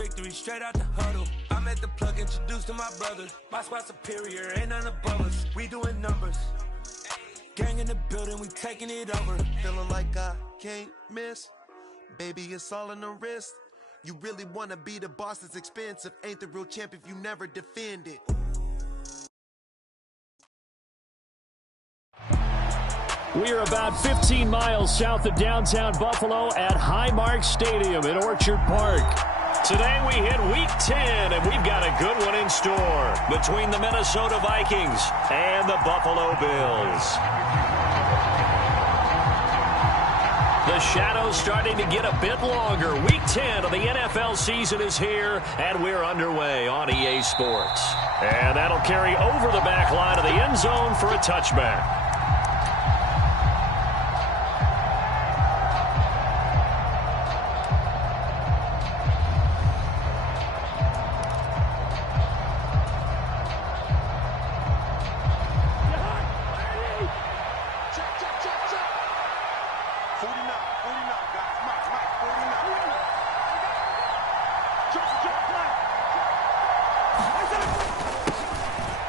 victory straight out the huddle. I'm at the plug, introduced to my brothers. My spot superior, ain't none above us. We doing numbers. Gang in the building, we taking it over. Feeling like I can't miss. Baby, it's all in the wrist. You really wanna be the boss, it's expensive. Ain't the real champ if you never defend it. We are about 15 miles south of downtown Buffalo at Highmark Stadium in Orchard Park. Today we hit Week 10, and we've got a good one in store between the Minnesota Vikings and the Buffalo Bills. The shadow's starting to get a bit longer. Week 10 of the NFL season is here, and we're underway on EA Sports. And that'll carry over the back line of the end zone for a touchback.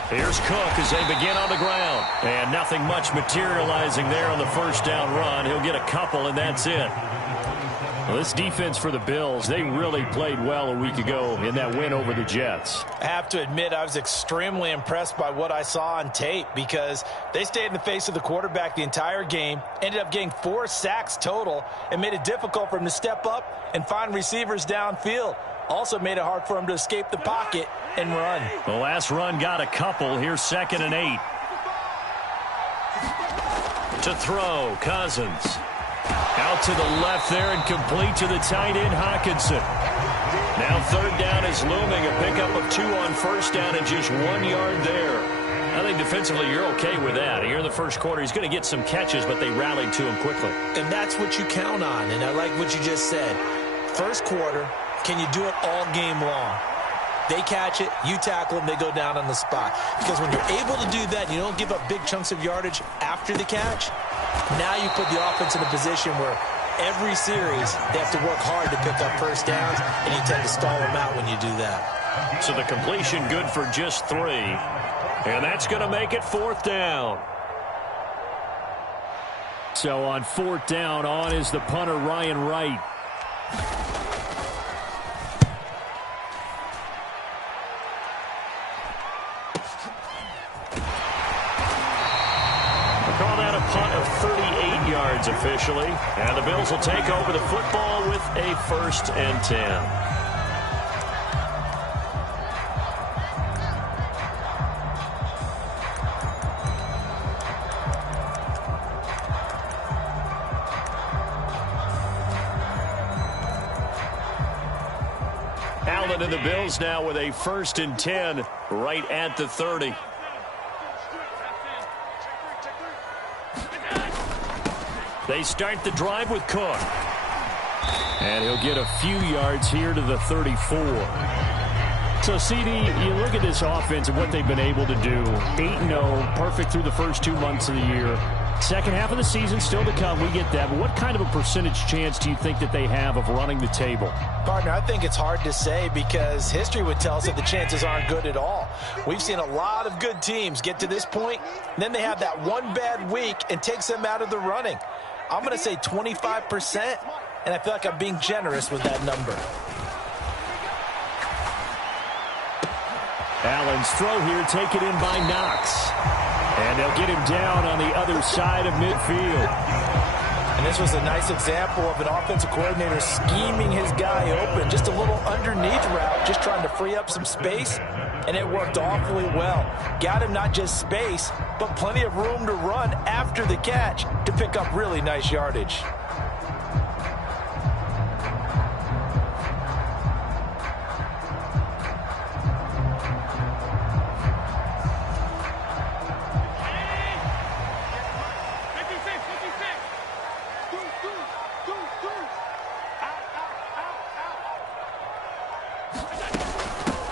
Here's Cook as they begin on the ground. And nothing much materializing there on the first down run. He'll get a couple, and that's it. Well, this defense for the Bills, they really played well a week ago in that win over the Jets. I have to admit, I was extremely impressed by what I saw on tape because they stayed in the face of the quarterback the entire game, ended up getting 4 sacks total, and made it difficult for him to step up and find receivers downfield. Also made it hard for him to escape the pocket and run. The last run got a couple. Here's 2nd and 8. To throw, Cousins. Out to the left there and complete to the tight end, Hawkinson. Now 3rd down is looming. A pickup of 2 on first down and just 1 yard there. I think defensively you're okay with that. Here in the first quarter, he's going to get some catches, but they rallied to him quickly. And that's what you count on, and I like what you just said. First quarter, can you do it all game long? They catch it, you tackle them, they go down on the spot. Because when you're able to do that, you don't give up big chunks of yardage after the catch, now you put the offense in a position where every series they have to work hard to pick up first downs, and you tend to stall them out when you do that. So the completion good for just 3. And that's going to make it 4th down. So on 4th down, on is the punter, Ryan Wright. Call that a punt of 38 yards officially. And the Bills will take over the football with a 1st and 10. Allen and the Bills now with a 1st and 10 right at the 30. They start the drive with Cook. And he'll get a few yards here to the 34. So, CD, you look at this offense and what they've been able to do. 8-0, perfect through the first 2 months of the year. Second half of the season still to come, we get that. But what kind of a percentage chance do you think that they have of running the table? Partner, I think it's hard to say because history would tell us that the chances aren't good at all. We've seen a lot of good teams get to this point, and then they have that one bad week and takes them out of the running. I'm going to say 25%, and I feel like I'm being generous with that number. Allen's throw here taken in by Knox. And they'll get him down on the other side of midfield. And this was a nice example of an offensive coordinator scheming his guy open. Just a little underneath route, just trying to free up some space. And it worked awfully well. Got him not just space, but plenty of room to run after the catch to pick up really nice yardage.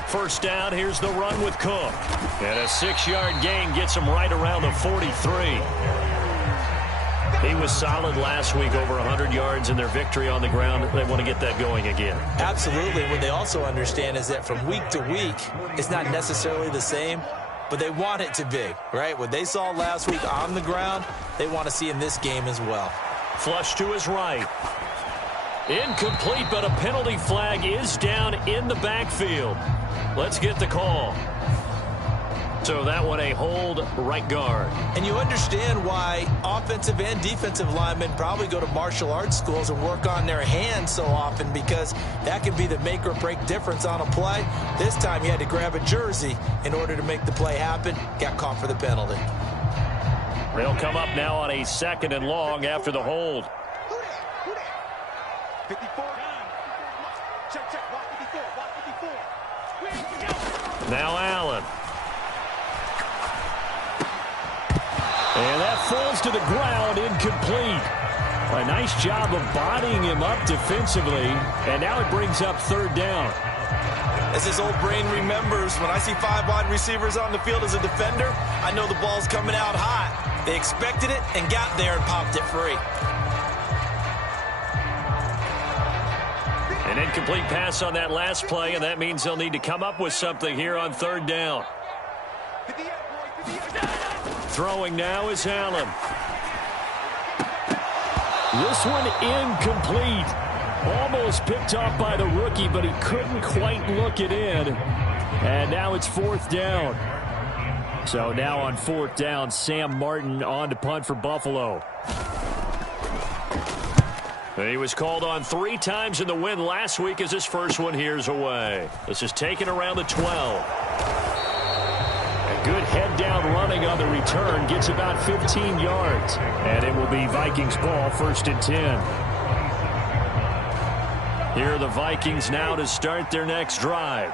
First down, here's the run with Cook. And a 6-yard gain gets him right around the 43. He was solid last week, over 100 yards in their victory on the ground. They want to get that going again. Absolutely. What they also understand is that from week to week, it's not necessarily the same, but they want it to be, right? What they saw last week on the ground, they want to see in this game as well. Flush to his right. Incomplete, but a penalty flag is down in the backfield. Let's get the call. So that one a hold right guard. And you understand why offensive and defensive linemen probably go to martial arts schools and work on their hands so often, because that can be the make or break difference on a play. This time you had to grab a jersey in order to make the play happen. Got caught for the penalty. They'll come up now on a 2nd and long after the hold. 54. Check, block 54, block 54. Now Allen. And that falls to the ground, incomplete. A nice job of bodying him up defensively, and now it brings up 3rd down. As his old brain remembers, when I see 5 wide receivers on the field as a defender, I know the ball's coming out hot. They expected it and got there and popped it free. An incomplete pass on that last play, and that means they'll need to come up with something here on 3rd down. Throwing now is Allen. This one incomplete. Almost picked off by the rookie, but he couldn't quite look it in. And now it's 4th down. So now on 4th down, Sam Martin on to punt for Buffalo. He was called on 3 times in the win last week as his first one here's away. This is taken around the 12. A good head down running on the return, gets about 15 yards. And it will be Vikings ball, 1st and 10. Here are the Vikings now to start their next drive.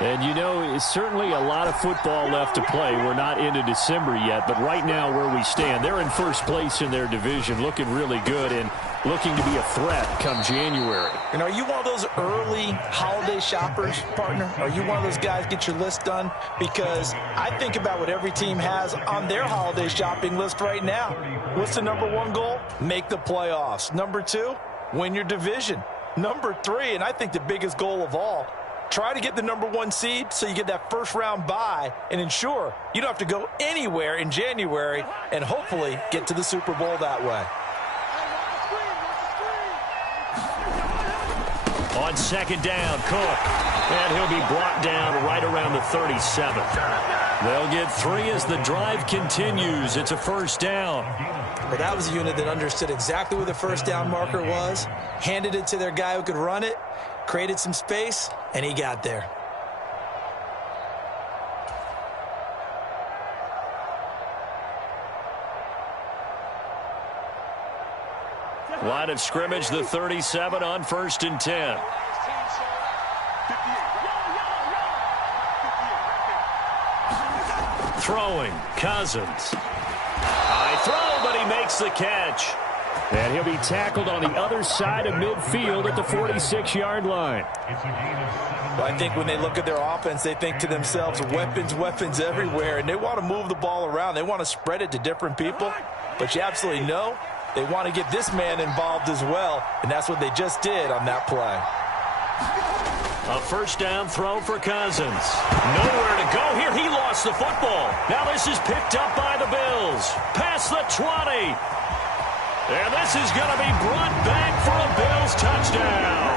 And, you know, it's certainly a lot of football left to play. We're not into December yet, but right now where we stand, they're in first place in their division, looking really good and looking to be a threat come January. And are you one of those early holiday shoppers, partner? Are you one of those guys get your list done? Because I think about what every team has on their holiday shopping list right now. What's the number 1 goal? Make the playoffs. Number 2, win your division. Number 3, and I think the biggest goal of all, try to get the number 1 seed so you get that first-round bye and ensure you don't have to go anywhere in January and hopefully get to the Super Bowl that way. On 2nd down, Cook. And he'll be brought down right around the 37. They'll get 3 as the drive continues. It's a 1st down. But that was a unit that understood exactly where the 1st down marker was, handed it to their guy who could run it, created some space, and he got there. Line of scrimmage, the 37 on 1st and 10. Throwing, Cousins. High throw, but he makes the catch. And he'll be tackled on the other side of midfield at the 46-yard line. Well, I think when they look at their offense, they think to themselves, weapons everywhere, and they want to move the ball around. They want to spread it to different people, but you absolutely know they want to get this man involved as well, and that's what they just did on that play. A 1st down throw for Cousins. Nowhere to go here. He lost the football. Now this is picked up by the Bills. Past the 20. And this is going to be brought back for a Bills touchdown.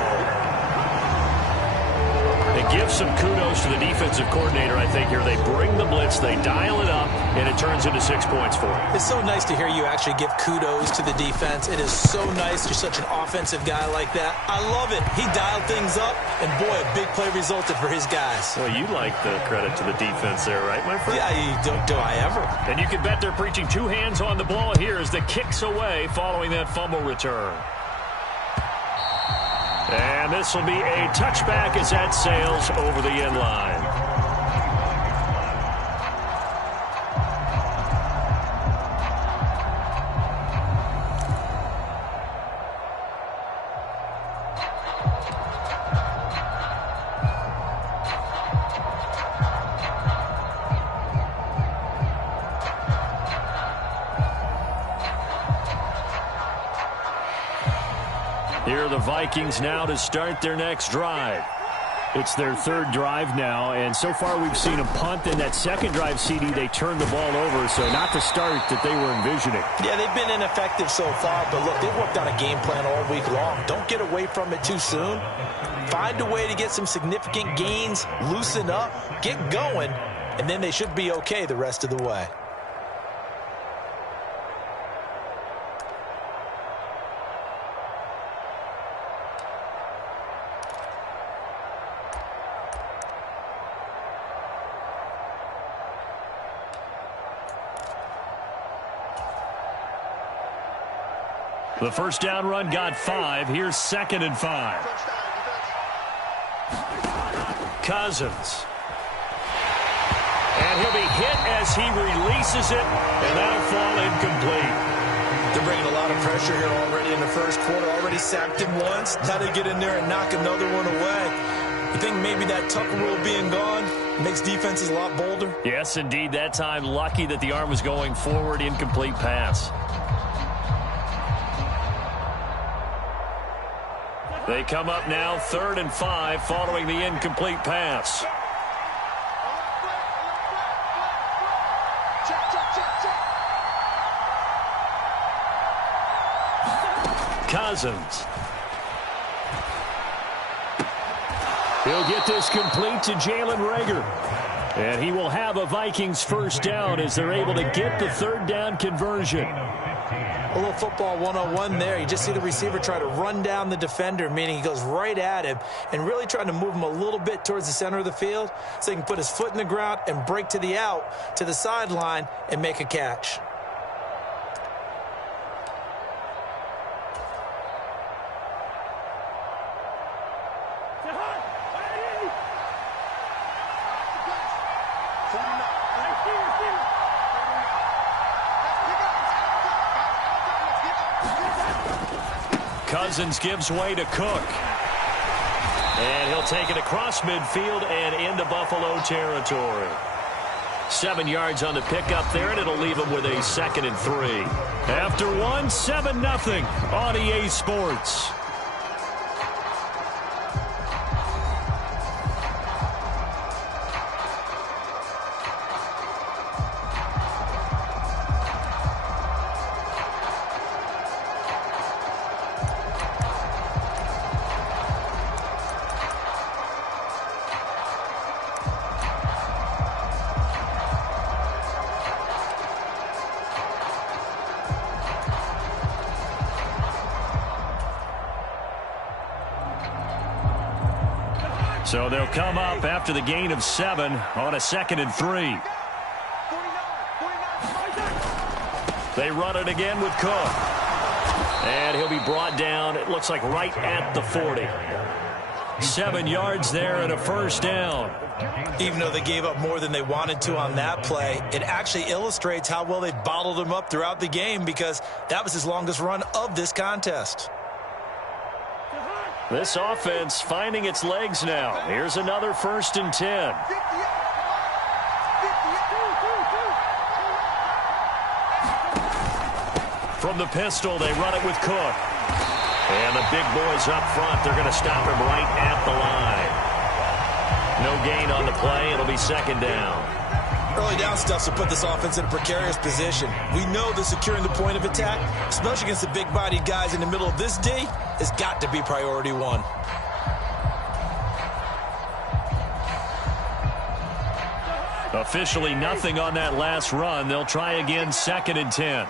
It gives some kudos to the defensive coordinator, I think, here. They bring the blitz, they dial it up, and it turns into 6 points for him. It's so nice to hear you actually give kudos to the defense. It is so nice. You're such an offensive guy like that. I love it. He dialed things up, and boy, a big play resulted for his guys. Well, you like the credit to the defense there, right, my friend? Yeah, do I ever? And you can bet they're preaching 2 hands on the ball here as the kick's away following that fumble return. And this will be a touchback as that sails over the end line. the Vikings now to start their next drive. It's their third drive now, and so far we've seen a punt. In that second drive, CD, they turned the ball over, so not the start that they were envisioning. Yeah, they've been ineffective so far, but look, they've worked on a game plan all week long. Don't get away from it too soon. Find a way to get some significant gains, loosen up, get going, and then they should be okay the rest of the way. The first down run got 5. Here's 2nd and 5. Cousins. And he'll be hit as he releases it, and that'll fall incomplete. They're bringing a lot of pressure here already in the first quarter. Already sacked him once. Now they get in there and knock another one away. You think maybe that Tucker rule being gone makes defenses a lot bolder? Yes, indeed. That time, lucky that the arm was going forward. Incomplete pass. They come up now 3rd and 5 following the incomplete pass. Cousins. He'll get this complete to Jalen Reagor. And he will have a Vikings first down as they're able to get the 3rd down conversion. A little football 101 there. You just see the receiver try to run down the defender, meaning he goes right at him and really trying to move him a little bit towards the center of the field so he can put his foot in the ground and break to the out, to the sideline, and make a catch. Cousins gives way to Cook. And he'll take it across midfield and into Buffalo territory. 7 yards on the pickup there, and it'll leave him with a 2nd and 3. After 1, 7-0 on EA Sports. So they'll come up after the gain of 7 on a 2nd and 3. They run it again with Cook. And he'll be brought down, it looks like right at the 40. 7 yards there and a first down. Even though they gave up more than they wanted to on that play, it actually illustrates how well they bottled him up throughout the game because that was his longest run of this contest. This offense finding its legs now. Here's another 1st and 10. From the pistol, they run it with Cook. And the big boys up front, they're going to stop him right at the line. No gain on the play. It'll be 2nd down. Early down stuff to put this offense in a precarious position. We know that securing the point of attack, especially against the big-bodied guys in the middle of this D, has got to be priority 1. Officially nothing on that last run. They'll try again 2nd and 10.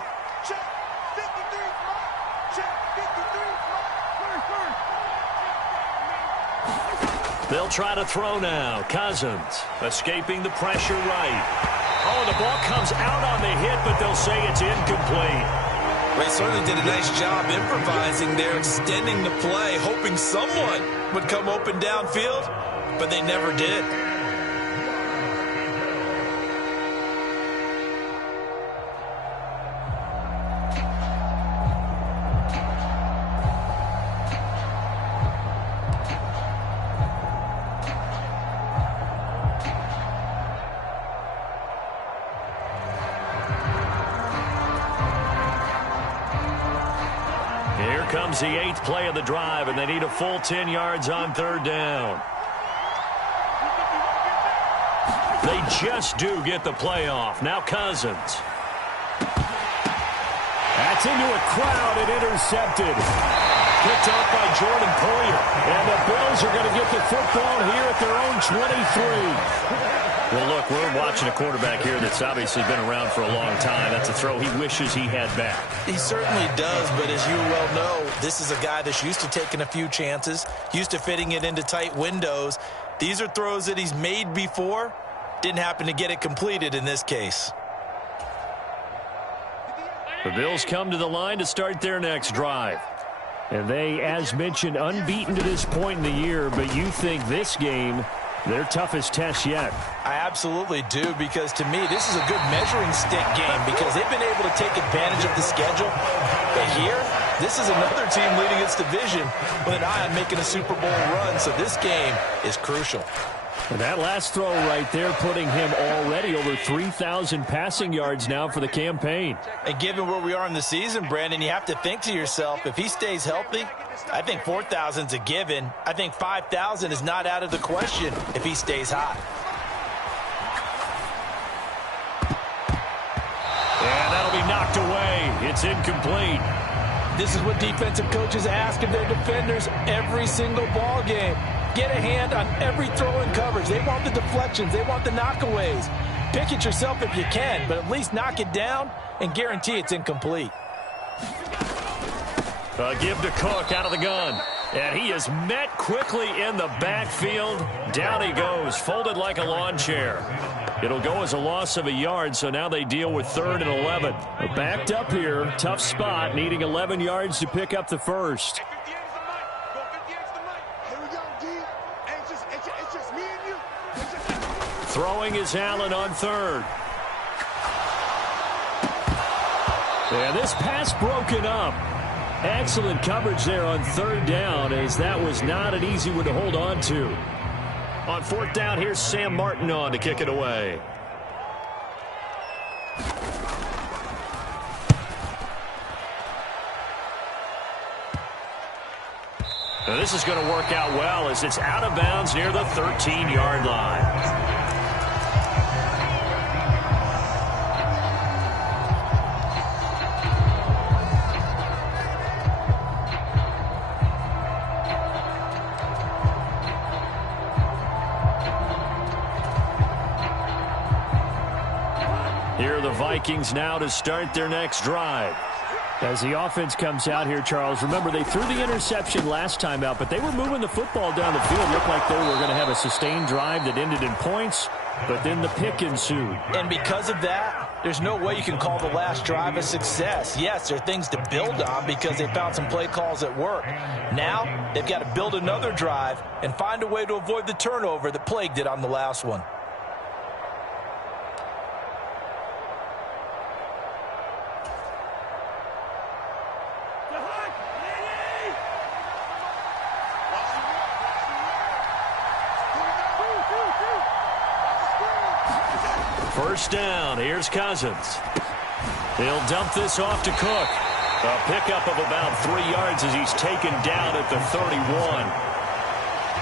They'll try to throw now. Cousins escaping the pressure right. Oh, the ball comes out on the hit, but they'll say it's incomplete. They certainly did a nice job improvising there, extending the play, hoping someone would come open downfield, but they never did. comes the 8th play of the drive, and they need a full 10 yards on 3rd down. They just do get the play off. Now Cousins. That's into a crowd and intercepted. Picked off by Jordan Poyer. And the Bills are going to get the football here at their own 23. Well, look, we're watching a quarterback here that's obviously been around for a long time. That's a throw he wishes he had back. He certainly does, but as you well know, this is a guy that's used to taking a few chances, used to fitting it into tight windows. These are throws that he's made before. Didn't happen to get it completed in this case. The Bills come to the line to start their next drive. And they, as mentioned, unbeaten to this point in the year, but you think this game their toughest test yet. I absolutely do, because to me, this is a good measuring stick game because they've been able to take advantage of the schedule. But here, this is another team leading its division with an eye on making a Super Bowl run, so this game is crucial. And that last throw right there putting him already over 3,000 passing yards now for the campaign. And given where we are in the season, Brandon, you have to think to yourself, if he stays healthy, I think 4,000's a given. I think 5,000 is not out of the question if he stays hot. And that'll be knocked away. It's incomplete. This is what defensive coaches ask of their defenders every single ball game. Get a hand on every throw and coverage. They want the deflections. They want the knockaways. Pick it yourself if you can, but at least knock it down and guarantee it's incomplete. Give to Cook out of the gun. And he is met quickly in the backfield. Down he goes, folded like a lawn chair. It'll go as a loss of a yard, so now they deal with 3rd and 11. Backed up here, tough spot, needing 11 yards to pick up the first. Throwing is Allen on 3rd. And this pass broken up. Excellent coverage there on 3rd down, as that was not an easy one to hold on to. On 4th down, here's Sam Martin on to kick it away. Now this is going to work out well as it's out of bounds near the 13-yard line. Here are the Vikings now to start their next drive. As the offense comes out here, Charles, remember they threw the interception last time out, but they were moving the football down the field. Looked like they were going to have a sustained drive that ended in points, but then the pick ensued. And because of that, there's no way you can call the last drive a success. Yes, there are things to build on because they found some play calls that work. Now, they've got to build another drive and find a way to avoid the turnover that plagued it on the last one. First down, here's Cousins. He'll dump this off to Cook. A pickup of about 3 yards as he's taken down at the 31.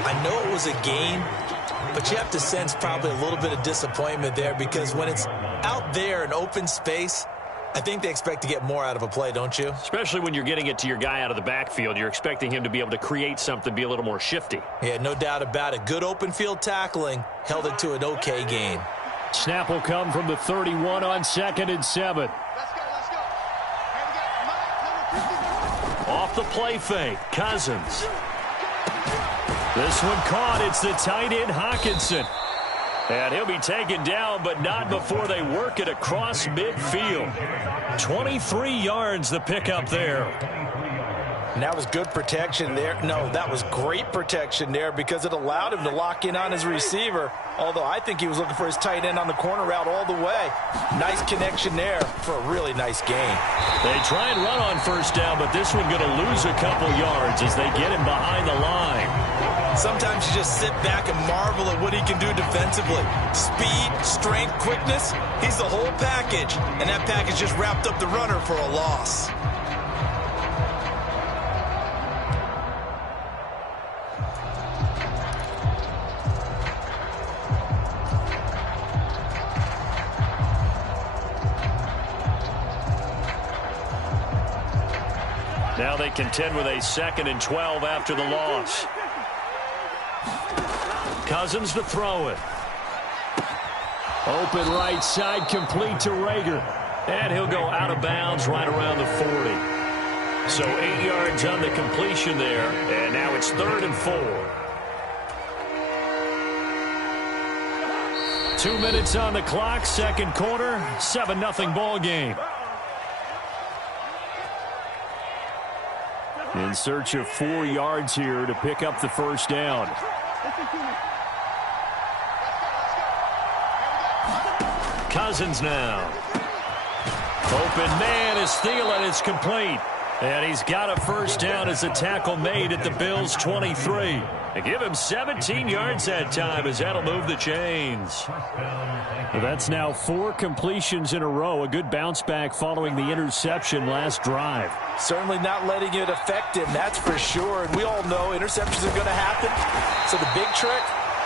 I know it was a gain, but you have to sense probably a little bit of disappointment there because when it's out there in open space, I think they expect to get more out of a play, don't you? Especially when you're getting it to your guy out of the backfield. You're expecting him to be able to create something, be a little more shifty. Yeah, no doubt about it. Good open field tackling held it to an okay gain. Snap will come from the 31 on 2nd and 7. Let's go. Off the play fake, Cousins. This one caught. It's the tight end, Hawkinson. And he'll be taken down, but not before they work it across midfield. 23 yards the pickup there. And that was good protection there. No, that was great protection there because it allowed him to lock in on his receiver. Although I think he was looking for his tight end on the corner route all the way. Nice connection there for a really nice gain. They try and run on first down, but this one going to lose a couple yards as they get him behind the line. Sometimes you just sit back and marvel at what he can do defensively. Speed, strength, quickness, he's the whole package. And that package just wrapped up the runner for a loss. Now they contend with a 2nd and 12 after the loss. Cousins to throw it. Open right side, complete to Rager. And he'll go out of bounds right around the 40. So 8 yards on the completion there. And now it's 3rd and 4. 2 minutes on the clock, second quarter, 7-0 ball game. In search of 4 yards here to pick up the first down. Cousins now. Open man is Thielen. It's complete. And he's got a first down as a tackle made at the Bills' 23. They give him 17 yards that time as that'll move the chains. Well, that's now 4 completions in a row. A good bounce back following the interception last drive. Certainly not letting it affect him, that's for sure. And we all know interceptions are going to happen. So the big trick,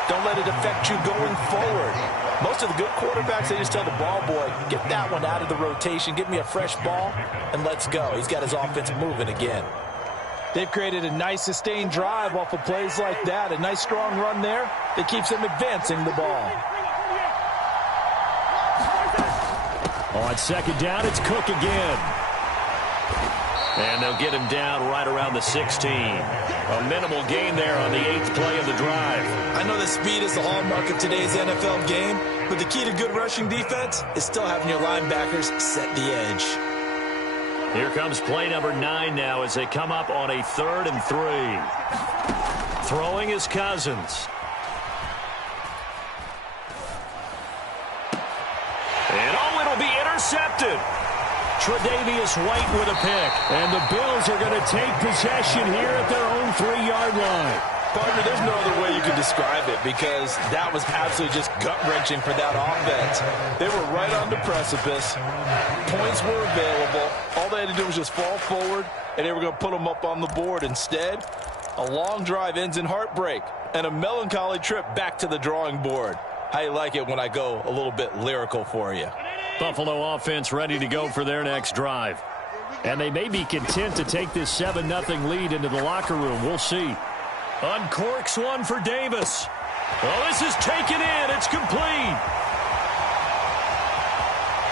don't let it affect you going forward. Most of the good quarterbacks, they just tell the ball boy, get that one out of the rotation, give me a fresh ball, and let's go. He's got his offense moving again. They've created a nice sustained drive off of plays like that. A nice strong run there that keeps them advancing the ball. On second down, it's Cook again. And they'll get him down right around the 16. A minimal gain there on the 8th play of the drive. I know that speed is the hallmark of today's NFL game, but the key to good rushing defense is still having your linebackers set the edge. Here comes play number 9 now as they come up on a 3rd and 3. Throwing is Cousins. And it'll be intercepted. Tre'Davious White with a pick. And the Bills are going to take possession here at their own 3-yard line. Partner, there's no other way you can describe it because that was absolutely just gut-wrenching for that offense. They were right on the precipice. Points were available. All they had to do was just fall forward, and they were going to put them up on the board. Instead, a long drive ends in heartbreak and a melancholy trip back to the drawing board. How you like it when I go a little bit lyrical for you? Buffalo offense ready to go for their next drive. And they may be content to take this 7-0 lead into the locker room. We'll see. Uncorks one for Davis. Oh, this is taken in. It's complete.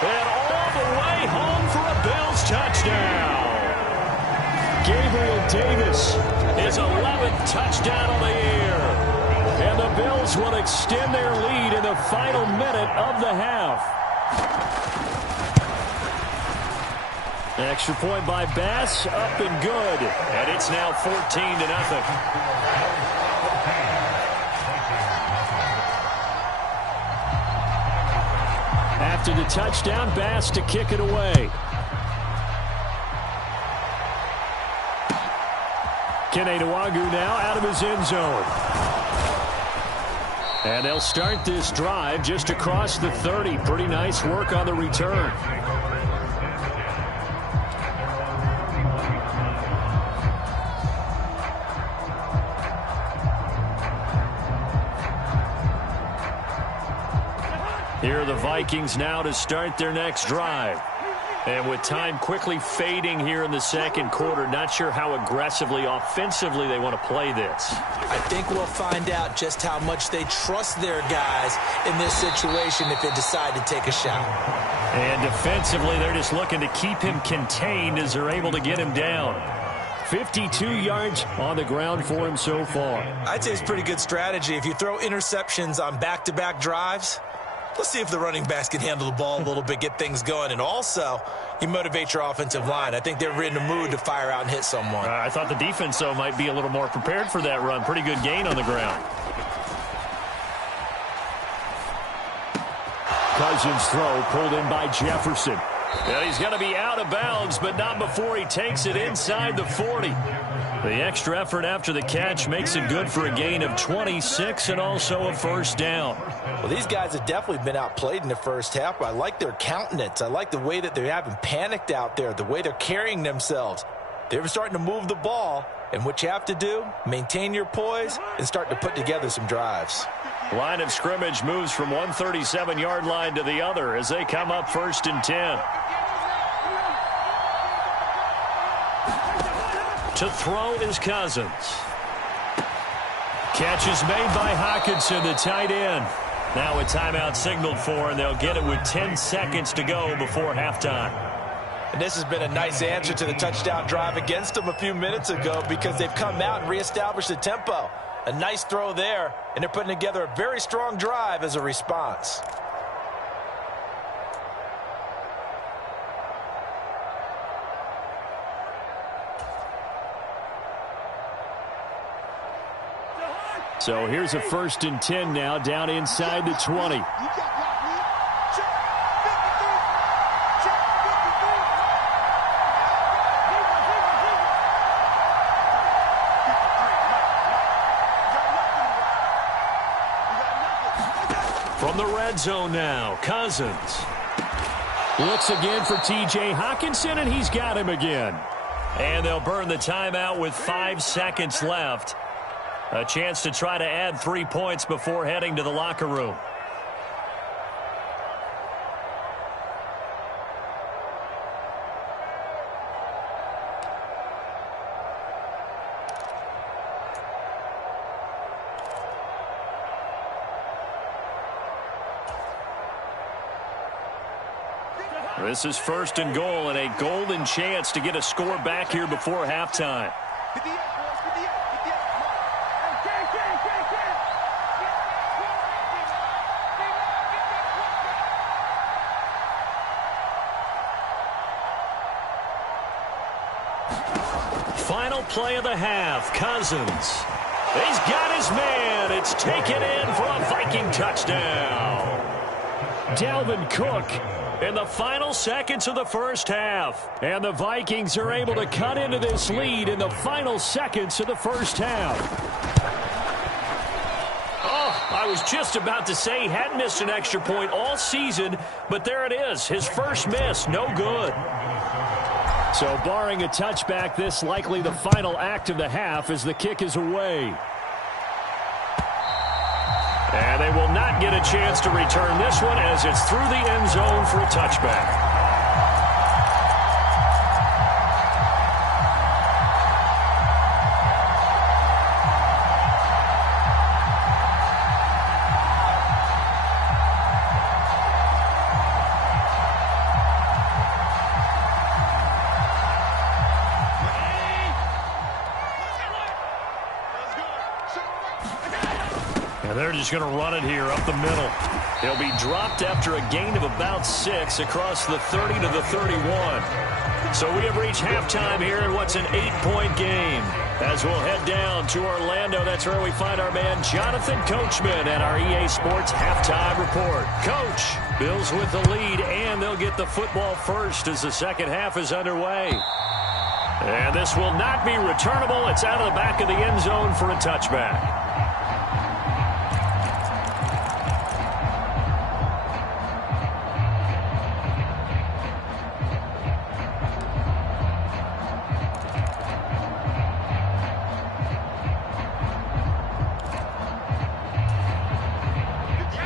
And all the way home for a Bills touchdown. Gabriel Davis, his 11th touchdown on the year. And the Bills will extend their lead in the final minute of the half. Extra point by Bass, up and good. And it's now 14-0. After the touchdown, Bass to kick it away. Kene Nwagu now out of his end zone. And they'll start this drive just across the 30. Pretty nice work on the return. Here are the Vikings now to start their next drive. And with time quickly fading here in the second quarter, not sure how aggressively, offensively they want to play this. I think we'll find out just how much they trust their guys in this situation if they decide to take a shot. And defensively, they're just looking to keep him contained as they're able to get him down. 52 yards on the ground for him so far. I'd say it's pretty good strategy. If you throw interceptions on back-to-back drives, let's see if the running backs can handle the ball a little bit, get things going. And also, you motivate your offensive line. I think they're in the mood to fire out and hit someone. I thought the defense, though, might be a little more prepared for that run. Pretty good gain on the ground. Cousins' throw pulled in by Jefferson. And he's going to be out of bounds, but not before he takes it inside the 40. The extra effort after the catch makes it good for a gain of 26 and also a first down. Well, these guys have definitely been outplayed in the first half, but I like their countenance. I like the way that they haven't panicked out there, the way they're carrying themselves. They're starting to move the ball, and what you have to do, maintain your poise and start to put together some drives. Line of scrimmage moves from 137-yard line to the other as they come up 1st and 10. To throw is Cousins. Catch is made by Hockenson, the tight end. Now a timeout signaled for, and they'll get it with 10 seconds to go before halftime. And this has been a nice answer to the touchdown drive against them a few minutes ago because they've come out and reestablished the tempo. A nice throw there, and they're putting together a very strong drive as a response. So here's a 1st and 10 now, down inside the 20. From the red zone now, Cousins. Looks again for T.J. Hockenson, and he's got him again. And they'll burn the timeout with 5 seconds left. A chance to try to add 3 points before heading to the locker room. This is 1st and goal, and a golden chance to get a score back here before halftime. Final play of the half, Cousins. He's got his man. It's taken in for a Viking touchdown. Dalvin Cook in the final seconds of the first half. And the Vikings are able to cut into this lead in the final seconds of the first half. Oh, I was just about to say he hadn't missed an extra point all season, but there it is. His first miss, no good. So barring a touchback, this likely the final act of the half as the kick is away. And they will not get a chance to return this one as it's through the end zone for a touchback. And they're just going to run it here up the middle. He'll be dropped after a gain of about 6 across the 30 to the 31. So we have reached halftime here in what's an 8-point game. As we'll head down to Orlando, that's where we find our man Jonathan Coachman at our EA Sports Halftime Report. Coach, Bills with the lead, and they'll get the football first as the second half is underway. And this will not be returnable. It's out of the back of the end zone for a touchback.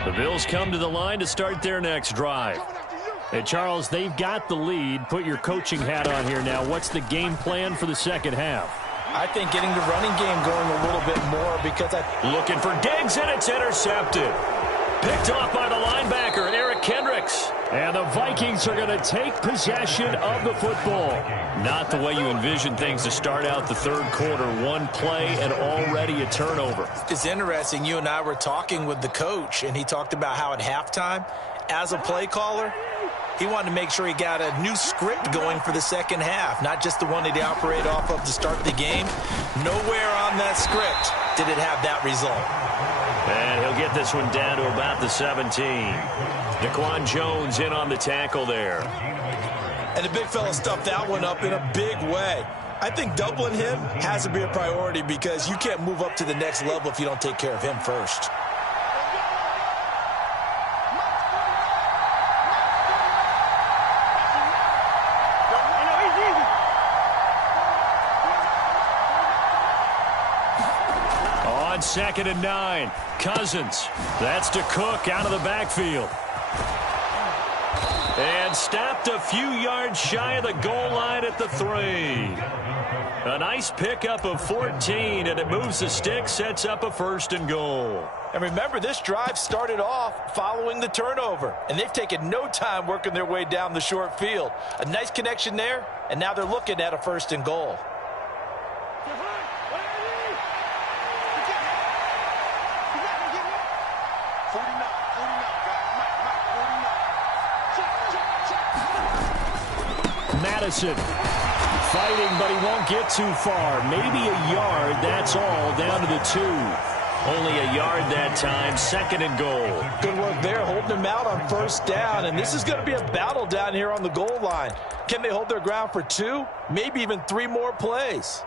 The Bills come to the line to start their next drive. Hey, Charles, they've got the lead. Put your coaching hat on here now. What's the game plan for the second half? I think getting the running game going a little bit more because Looking for Diggs, and it's intercepted. Picked off by the linebacker, Eric Kendricks. And the Vikings are going to take possession of the football. Not the way you envision things to start out the third quarter. One play and already a turnover. It's interesting. You and I were talking with the coach, and he talked about how at halftime, as a play caller, he wanted to make sure he got a new script going for the second half, not just the one that he operated off of to start the game. Nowhere on that script did it have that result. And he'll get this one down to about the 17. Daquan Jones in on the tackle there. And the big fella stuffed that one up in a big way. I think doubling him has to be a priority because you can't move up to the next level if you don't take care of him first. On 2nd and 9, Cousins. That's to Cook out of the backfield. And stopped a few yards shy of the goal line at the 3. A nice pickup of 14, and it moves the stick, sets up a 1st and goal. And remember, this drive started off following the turnover, and they've taken no time working their way down the short field. A nice connection there, and now they're looking at a 1st and goal. Madison fighting, but he won't get too far. Maybe a yard, that's all, down to the 2. Only a yard that time, 2nd and goal. Good work there, holding them out on 1st down, and this is going to be a battle down here on the goal line. Can they hold their ground for 2, maybe even 3 more plays?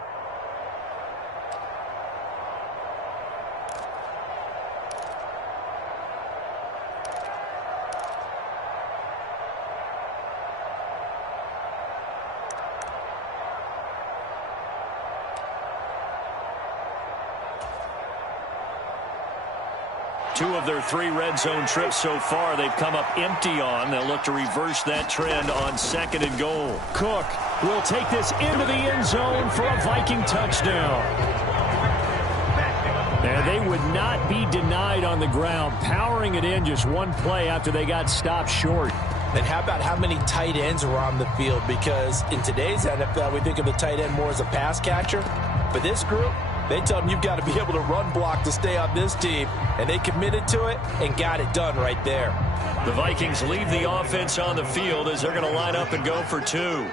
Two of their 3 red zone trips so far, they've come up empty on. They'll look to reverse that trend on 2nd and goal. Cook will take this into the end zone for a Viking touchdown. And they would not be denied on the ground, powering it in just 1 play after they got stopped short. And how about how many tight ends are on the field? Because in today's NFL, we think of the tight end more as a pass catcher. For this group, they tell them you've got to be able to run block to stay on this team. And they committed to it and got it done right there. The Vikings leave the offense on the field as they're going to line up and go for 2.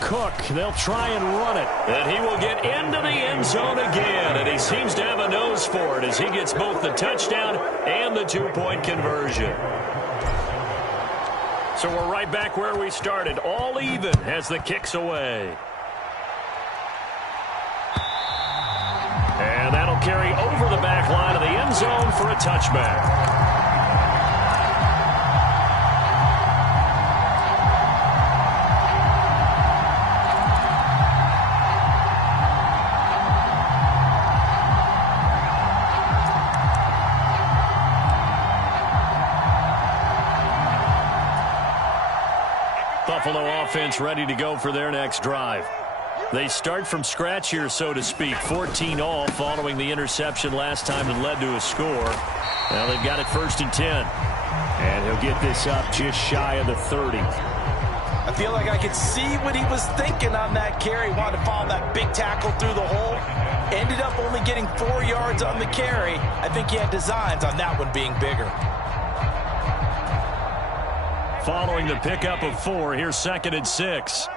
Cook, they'll try and run it. And he will get into the end zone again. And he seems to have a nose for it as he gets both the touchdown and the 2-point conversion. So we're right back where we started, all even as the kick's away. And that'll carry over the back line of the end zone for a touchback. Buffalo offense ready to go for their next drive. They start from scratch here, so to speak. 14 all following the interception last time that led to a score. Now they've got it 1st and 10. And he'll get this up just shy of the 30. I feel like I could see what he was thinking on that carry. Wanted to follow that big tackle through the hole. Ended up only getting 4 yards on the carry. I think he had designs on that one being bigger. Following the pickup of 4, here's 2nd and 6.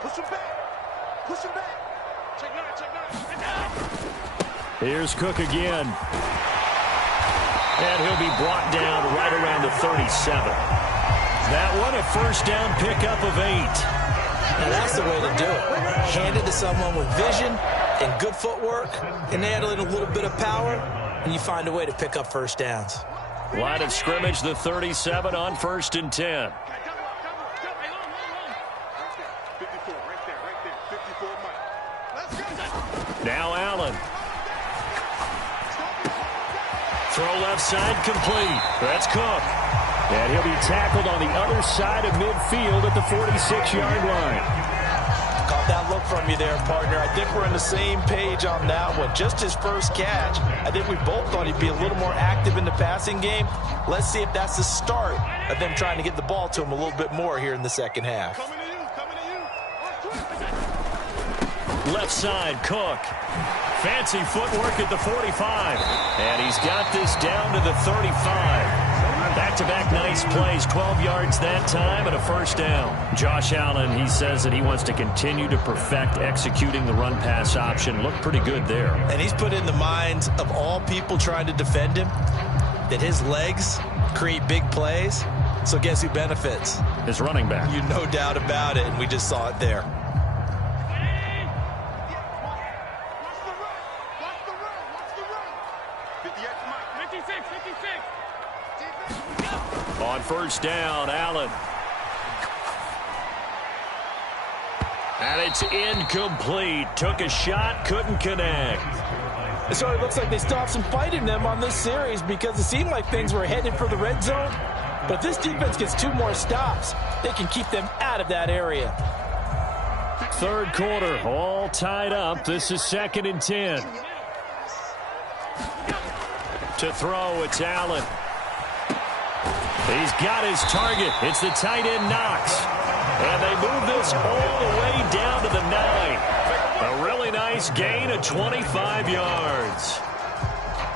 Push him back. Push him back. Check 9. Here's Cook again. And he'll be brought down right around the 37. That one a 1st down pickup of 8. And that's the way to do it. Hand it to someone with vision and good footwork, and add a little bit of power, and you find a way to pick up 1st downs. Line of scrimmage, the 37 on 1st and 10. Now Allen. Throw left side complete. That's Cook. And he'll be tackled on the other side of midfield at the 46-yard line. Caught that look from you there, partner. I think we're on the same page on that one. Just his first catch. I think we both thought he'd be a little more active in the passing game. Let's see if that's the start of them trying to get the ball to him a little bit more here in the second half. Left side, Cook. Fancy footwork at the 45. And he's got this down to the 35. Back-to-back nice plays, 12 yards that time and a 1st down. Josh Allen, he says that he wants to continue to perfect executing the run-pass option. Looked pretty good there. And he's put in the minds of all people trying to defend him that his legs create big plays. So guess who benefits? His running back. You no doubt about it, and we just saw it there. On 1st down, Allen. And it's incomplete. Took a shot, couldn't connect. And so it looks like they still have some fight in them on this series because it seemed like things were headed for the red zone. But if this defense gets 2 more stops, they can keep them out of that area. Third quarter, all tied up. This is 2nd and 10. To throw, it's Allen. He's got his target. It's the tight end Knox. And they move this all the way down to the 9. A really nice gain of 25 yards.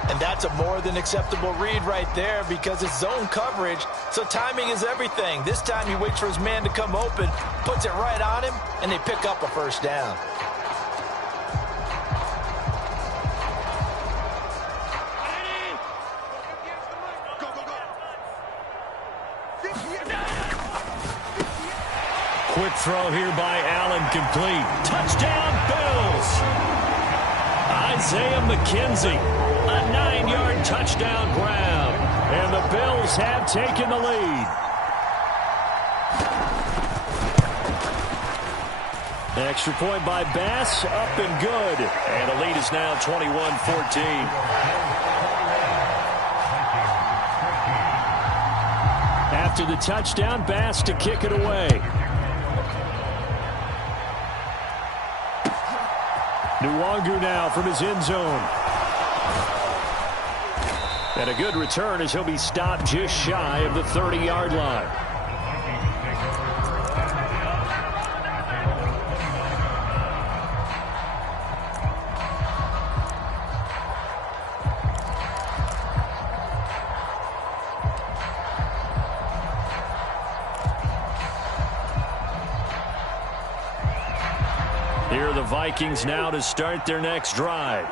And that's a more than acceptable read right there because it's zone coverage, so timing is everything. This time he waits for his man to come open, puts it right on him, and they pick up a first down. Quick throw here by Allen, complete. Touchdown, Bills! Isaiah McKenzie, a 9-yard touchdown grab. And the Bills have taken the lead. Extra point by Bass, up and good. And the lead is now 21-14. After the touchdown, Bass to kick it away. Nwangu now from his end zone. And a good return as he'll be stopped just shy of the 30-yard line. Here are the Vikings now to start their next drive.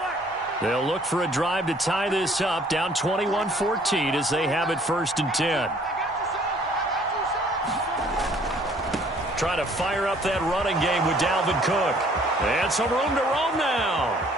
They'll look for a drive to tie this up, down 21-14 as they have it 1st and 10. Trying to fire up that running game with Dalvin Cook. And some room to roam now.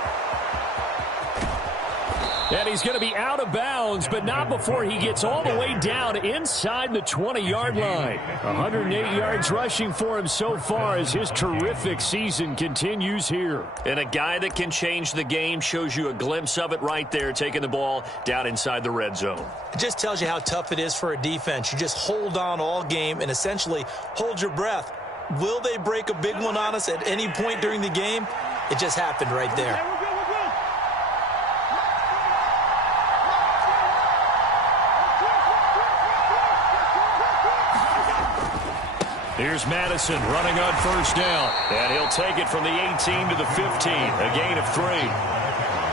And he's going to be out of bounds, but not before he gets all the way down inside the 20-yard line. 108 yards rushing for him so far as his terrific season continues here. And a guy that can change the game, shows you a glimpse of it right there, taking the ball down inside the red zone. It just tells you how tough it is for a defense. You just hold on all game and essentially hold your breath. Will they break a big one on us at any point during the game? It just happened right there. Here's Madison running on 1st down. And he'll take it from the 18 to the 15, a gain of 3.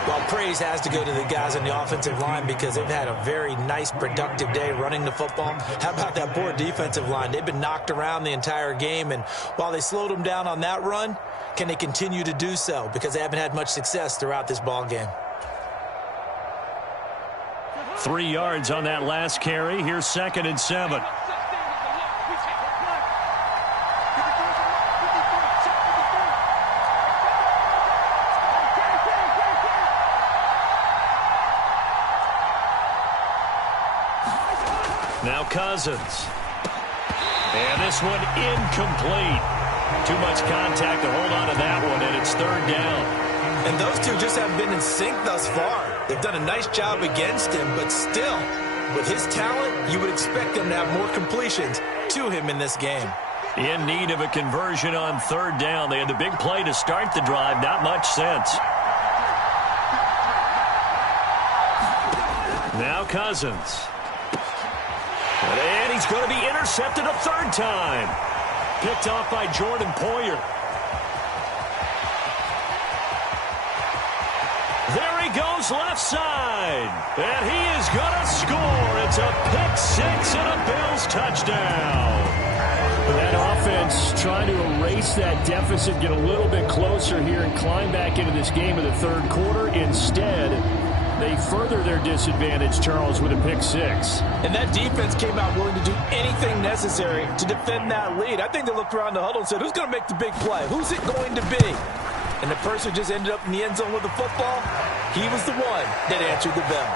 Well, praise has to go to the guys on the offensive line because they've had a very nice, productive day running the football. How about that poor defensive line? They've been knocked around the entire game, and while they slowed them down on that run, can they continue to do so? Because they haven't had much success throughout this ball game. 3 yards on that last carry. Here's 2nd and 7. Now Cousins. And this one incomplete. Too much contact to hold on to that one, and it's 3rd down. And those two just haven't been in sync thus far. They've done a nice job against him, but still, with his talent, you would expect them to have more completions to him in this game. In need of a conversion on 3rd down. They had the big play to start the drive. Not much sense. Now Cousins. And he's going to be intercepted a 3rd time. Picked off by Jordan Poyer. There he goes left side. And he is going to score. It's a pick 6 and a Bills touchdown. That offense trying to erase that deficit, get a little bit closer here and climb back into this game in the 3rd quarter. Instead, they further their disadvantage, Charles, with a pick 6. And that defense came out willing to do anything necessary to defend that lead. I think they looked around the huddle and said, who's going to make the big play? Who's it going to be? And the person just ended up in the end zone with the football. He was the one that answered the bell.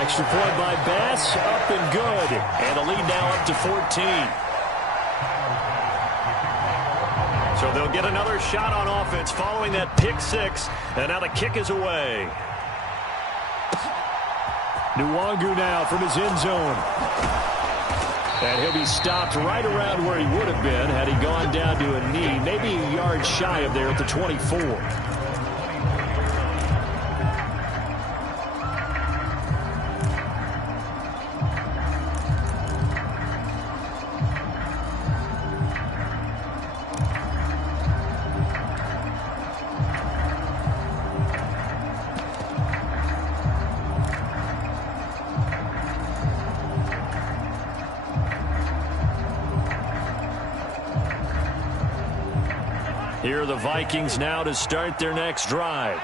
Extra point by Bass, up and good. And the lead now up to 14. So they'll get another shot on offense following that pick six. And now the kick is away. Nwangu now from his end zone. And he'll be stopped right around where he would have been had he gone down to a knee, maybe a yard shy of there at the 24. Here are the Vikings now to start their next drive.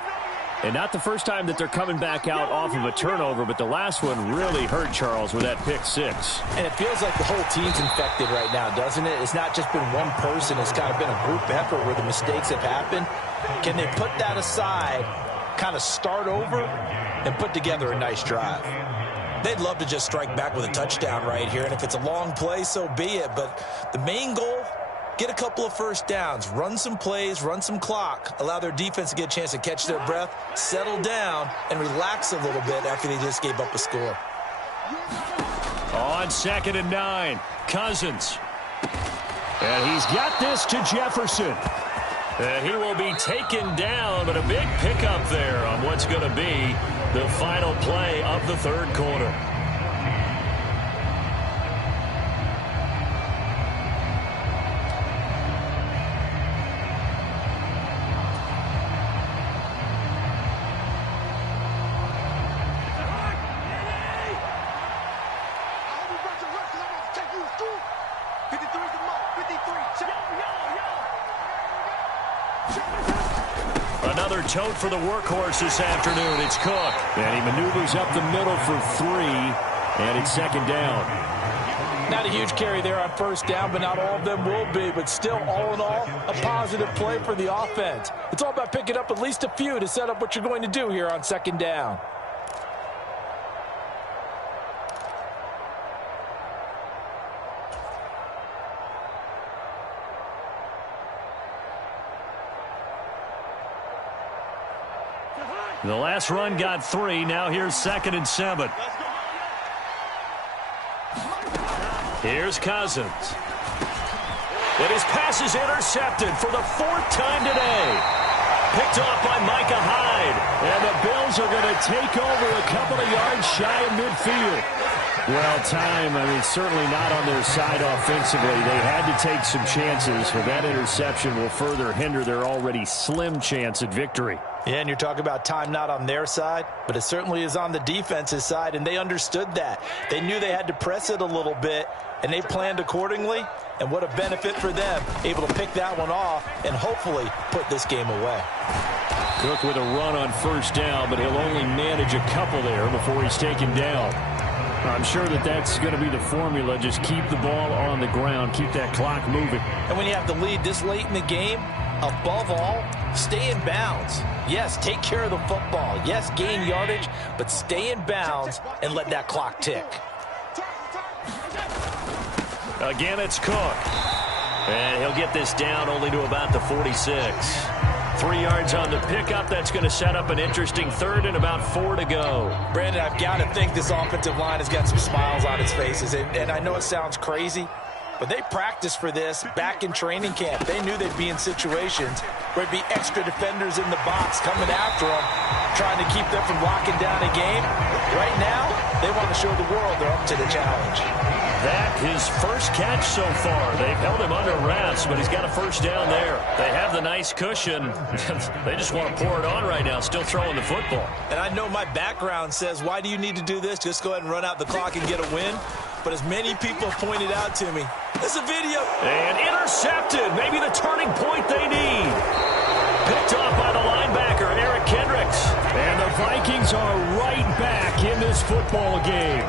And not the first time that they're coming back out off of a turnover, but the last one really hurt Charles with that pick six. And it feels like the whole team's infected right now, doesn't it? It's not just been one person. It's kind of been a group effort where the mistakes have happened. Can they put that aside, kind of start over, and put together a nice drive? They'd love to just strike back with a touchdown right here, and if it's a long play, so be it. But the main goal, get a couple of first downs, run some plays, run some clock, allow their defense to get a chance to catch their breath, settle down, and relax a little bit after they just gave up a score. On 2nd and 9, Cousins. And he's got this to Jefferson. And he will be taken down, but a big pickup there on what's going to be the final play of the third quarter. Another tote for the workhorse this afternoon. It's Cook. And he maneuvers up the middle for 3, and it's 2nd down. Not a huge carry there on first down, but not all of them will be. But still, all in all, a positive play for the offense. It's all about picking up at least a few to set up what you're going to do here on 2nd down. The last run got 3. Now here's 2nd and 7. Here's Cousins. And his pass is intercepted for the 4th time today. Picked off by Micah Hyde. And the Bills are going to take over a couple of yards shy of midfield. Well, certainly not on their side offensively. They had to take some chances, but that interception will further hinder their already slim chance at victory. Yeah, and you're talking about time not on their side, but it certainly is on the defense's side, and they understood that. They knew they had to press it a little bit, and they planned accordingly, and what a benefit for them, able to pick that one off and hopefully put this game away. Cook with a run on first down, but he'll only manage a couple there before he's taken down. I'm sure that's going to be the formula. Just keep the ball on the ground, keep that clock moving. And when you have the lead this late in the game, above all, stay in bounds. Yes, take care of the football. Yes, gain yardage, but stay in bounds and let that clock tick. Again, it's Cook. And he'll get this down only to about the 46. 3 yards on the pickup. That's going to set up an interesting 3rd and about 4 to go. Brandon, I've got to think this offensive line has got some smiles on its faces. And I know it sounds crazy, but they practiced for this back in training camp. They knew they'd be in situations where there'd be extra defenders in the box coming after them, trying to keep them from locking down a game. Right now, they want to show the world they're up to the challenge. That his first catch so far. They've held him under wraps, but he's got a first down there. They have the nice cushion. They just want to pour it on right now, still throwing the football. And I know my background says, why do you need to do this? Just go ahead and run out the clock and get a win. But as many people have pointed out to me, there's a video. And intercepted. Maybe the turning point they need. Picked off by the linebacker, Eric Kendricks. And the Vikings are right back in this football game.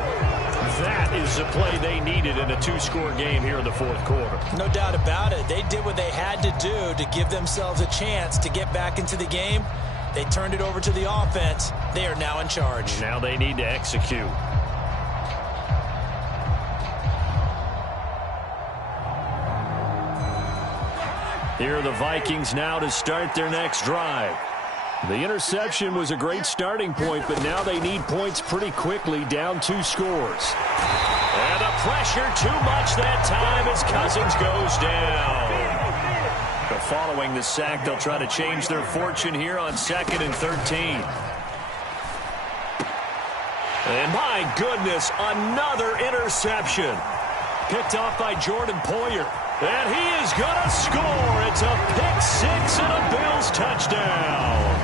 That is the play they needed in a 2-score game here in the 4th quarter. No doubt about it. They did what they had to do to give themselves a chance to get back into the game. They turned it over to the offense. They are now in charge. Now they need to execute. Here are the Vikings now to start their next drive. The interception was a great starting point, but now they need points pretty quickly, down 2 scores. And the pressure too much that time as Cousins goes down. But following the sack, they'll try to change their fortune here on 2nd and 13. And my goodness, another interception. Picked off by Jordan Poyer. And he is going to score. It's a pick-6 and a Bills touchdown.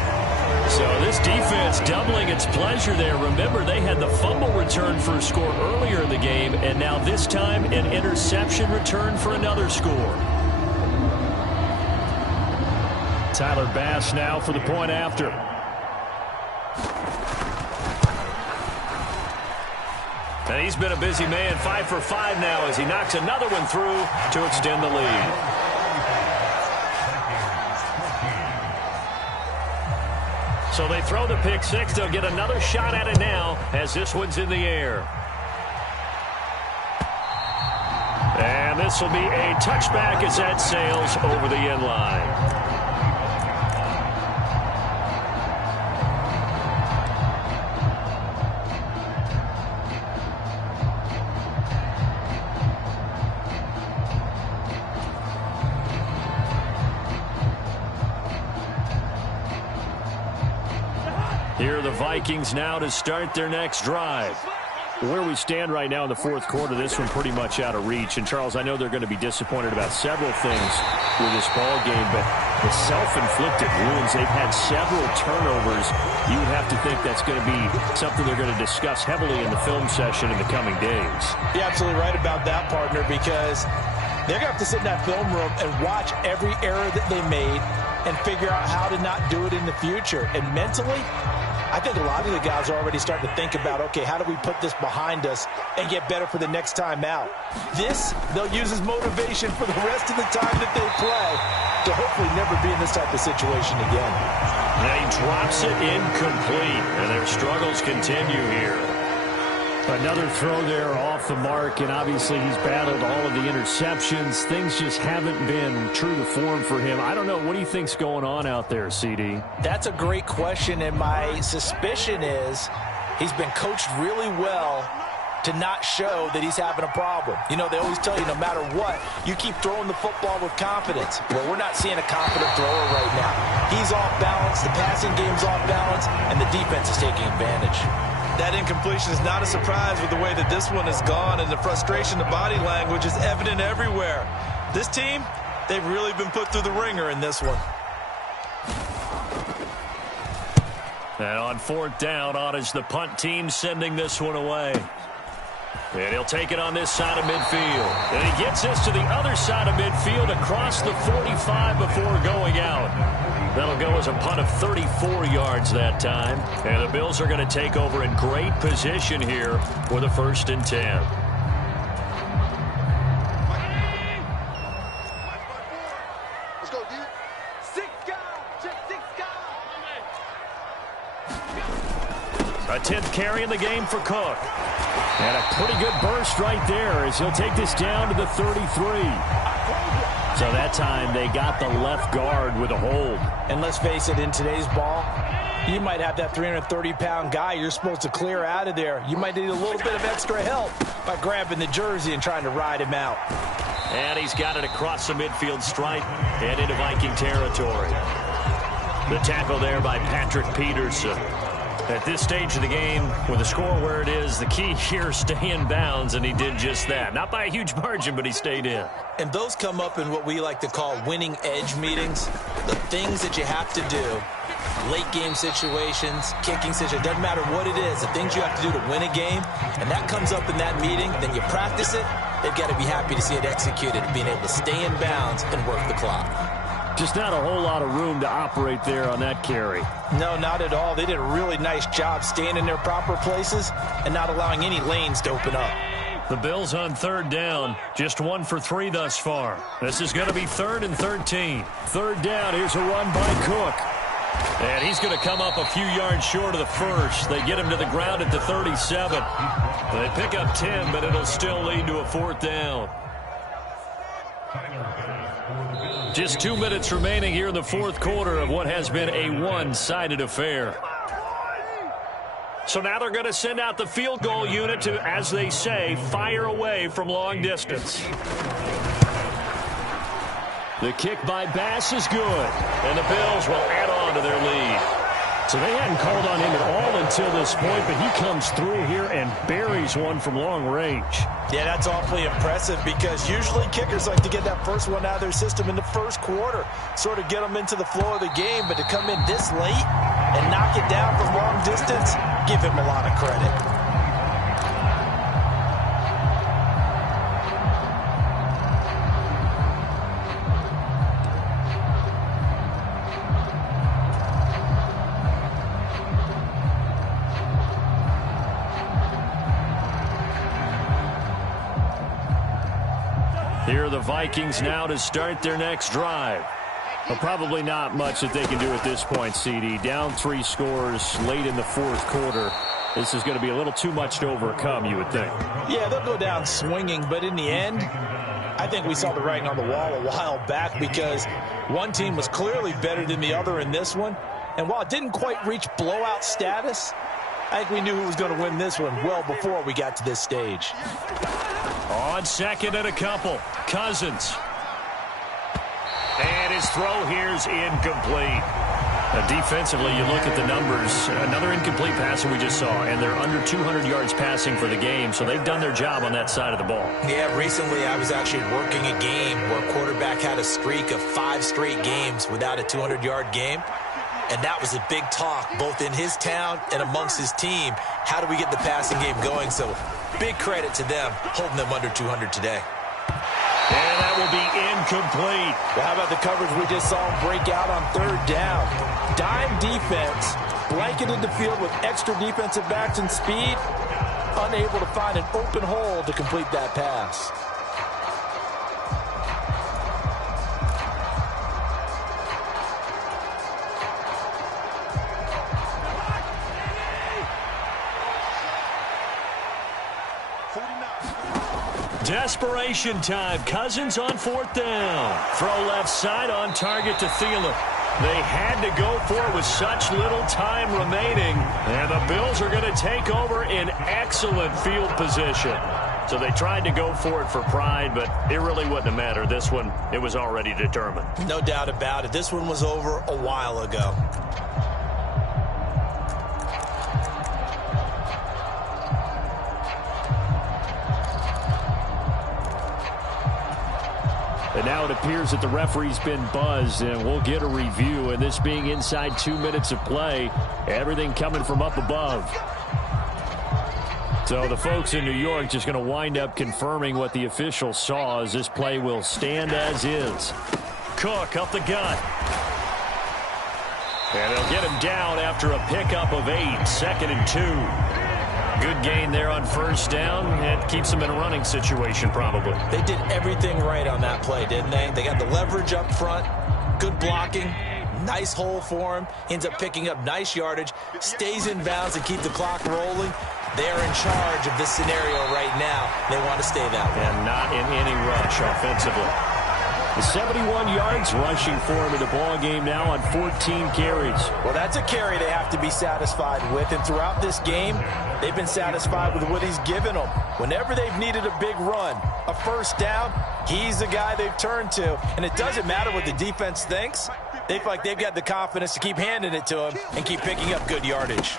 So this defense doubling its pleasure there. Remember, they had the fumble return for a score earlier in the game, and now this time an interception return for another score. Tyler Bass now for the point after. And he's been a busy man, 5 for 5 now as he knocks another one through to extend the lead. So they throw the pick-6. They'll get another shot at it now as this one's in the air. And this will be a touchback as that sails over the end line. Here are the Vikings now to start their next drive. Where we stand right now in the fourth quarter, this one pretty much out of reach. And, Charles, I know they're going to be disappointed about several things with this ball game, but the self-inflicted wounds, they've had several turnovers. You would have to think that's going to be something they're going to discuss heavily in the film session in the coming days. You're absolutely right about that, partner, because they're going to have to sit in that film room and watch every error that they made and figure out how to not do it in the future. And mentally, I think a lot of the guys are already starting to think about, okay, how do we put this behind us and get better for the next time out? This, they'll use as motivation for the rest of the time that they play to hopefully never be in this type of situation again. Now he drops it incomplete, and their struggles continue here. Another throw there off the mark, and obviously he's battled all of the interceptions. Things just haven't been true to form for him. I don't know. What do you think's going on out there, CD? That's a great question, and my suspicion is he's been coached really well to not show that he's having a problem. You know, they always tell you no matter what, you keep throwing the football with confidence. Well, we're not seeing a confident thrower right now. He's off balance, the passing game's off balance, and the defense is taking advantage. That incompletion is not a surprise with the way that this one has gone, and the frustration, the body language is evident everywhere. This team, they've really been put through the ringer in this one. And on 4th down, on is the punt team sending this one away. And he'll take it on this side of midfield. And he gets this to the other side of midfield across the 45 before going out. That'll go as a punt of 34 yards that time. And the Bills are going to take over in great position here with a 1st and 10. Let's go, dude. 6 guys. Just 6 guys. A 10th carry in the game for Cook. And a pretty good burst right there as he'll take this down to the 33. So that time they got the left guard with a hold. And let's face it, in today's ball, you might have that 330-pound guy you're supposed to clear out of there. You might need a little bit of extra help by grabbing the jersey and trying to ride him out. And he's got it across the midfield stripe and into Viking territory. The tackle there by Patrick Peterson. At this stage of the game, with the score where it is, the key here, stay in bounds, and he did just that. Not by a huge margin, but he stayed in. And those come up in what we like to call winning edge meetings. The things that you have to do, late game situations, kicking situations, doesn't matter what it is, the things you have to do to win a game, and that comes up in that meeting, then you practice it, they've got to be happy to see it executed, being able to stay in bounds and work the clock. Just not a whole lot of room to operate there on that carry. No, not at all. They did a really nice job staying in their proper places and not allowing any lanes to open up. The Bills on 3rd down, just 1 for 3 thus far. This is going to be 3rd and 13. 3rd down, here's a run by Cook. And he's going to come up a few yards short of the first. They get him to the ground at the 37. They pick up 10, but it'll still lead to a 4th down. Just 2 minutes remaining here in the fourth quarter of what has been a one-sided affair. So now they're going to send out the field goal unit to, as they say, fire away from long distance. The kick by Bass is good, and the Bills will add on to their lead. So they hadn't called on him at all until this point, but he comes through here and buries one from long range. Yeah, that's awfully impressive because usually kickers like to get that first one out of their system in the first quarter, sort of get them into the flow of the game, but to come in this late and knock it down from long distance, give him a lot of credit. Here are the Vikings now to start their next drive. Well, probably not much that they can do at this point, CD. Down 3 scores late in the fourth quarter. This is going to be a little too much to overcome, you would think. Yeah, they'll go down swinging, but in the end, I think we saw the writing on the wall a while back because one team was clearly better than the other in this one. And while it didn't quite reach blowout status, I think we knew who was going to win this one well before we got to this stage. On second and a couple, Cousins. And his throw here's incomplete. Defensively, you look at the numbers. Another incomplete pass that we just saw, and they're under 200 yards passing for the game, so they've done their job on that side of the ball. Yeah, recently I was actually working a game where a quarterback had a streak of 5 straight games without a 200-yard game. And that was a big talk, both in his town and amongst his team. How do we get the passing game going? So big credit to them, holding them under 200 today. And that will be incomplete. Well, how about the coverage we just saw him break out on third down? Dime defense, blanketed the field with extra defensive backs and speed, unable to find an open hole to complete that pass. Desperation time. Cousins on fourth down. Throw left side on target to Thielen. They had to go for it with such little time remaining. And the Bills are going to take over in excellent field position. So they tried to go for it for pride, but it really wouldn't have mattered. This one, it was already determined. No doubt about it. This one was over a while ago. And now it appears that the referee's been buzzed, and we'll get a review. And this being inside 2 minutes of play, everything coming from up above. So the folks in New York just going to wind up confirming what the official saw as this play will stand as is. Cook up the gut. And they'll get him down after a pickup of 8, 2nd and 2. Good gain there on first down. It keeps them in a running situation probably. They did everything right on that play, didn't they? They got the leverage up front, good blocking, nice hole for him, ends up picking up nice yardage, stays in bounds and keep the clock rolling. They're in charge of this scenario right now. They want to stay that way. And not in any rush offensively. The 71 yards rushing for him in the ball game now on 14 carries. Well, that's a carry they have to be satisfied with. And throughout this game, they've been satisfied with what he's given them. Whenever they've needed a big run, a first down, he's the guy they've turned to. And it doesn't matter what the defense thinks. They feel like they've got the confidence to keep handing it to him and keep picking up good yardage.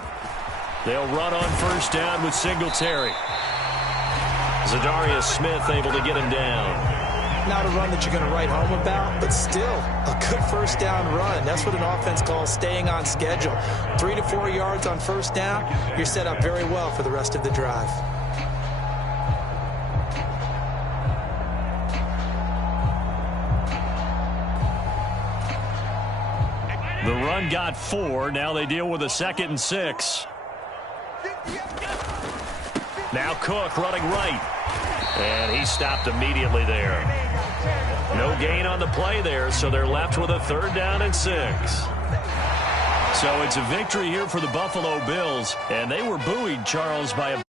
They'll run on first down with Singletary. Zadarius Smith able to get him down. Not a run that you're going to write home about, but still a good first down run. That's what an offense calls staying on schedule. 3 to 4 yards on first down, you're set up very well for the rest of the drive. The run got 4. Now they deal with a 2nd and 6. Now Cook running right. And he stopped immediately there. No gain on the play there, so they're left with a 3rd down and 6. So it's a victory here for the Buffalo Bills, and they were buoyed, Charles, by a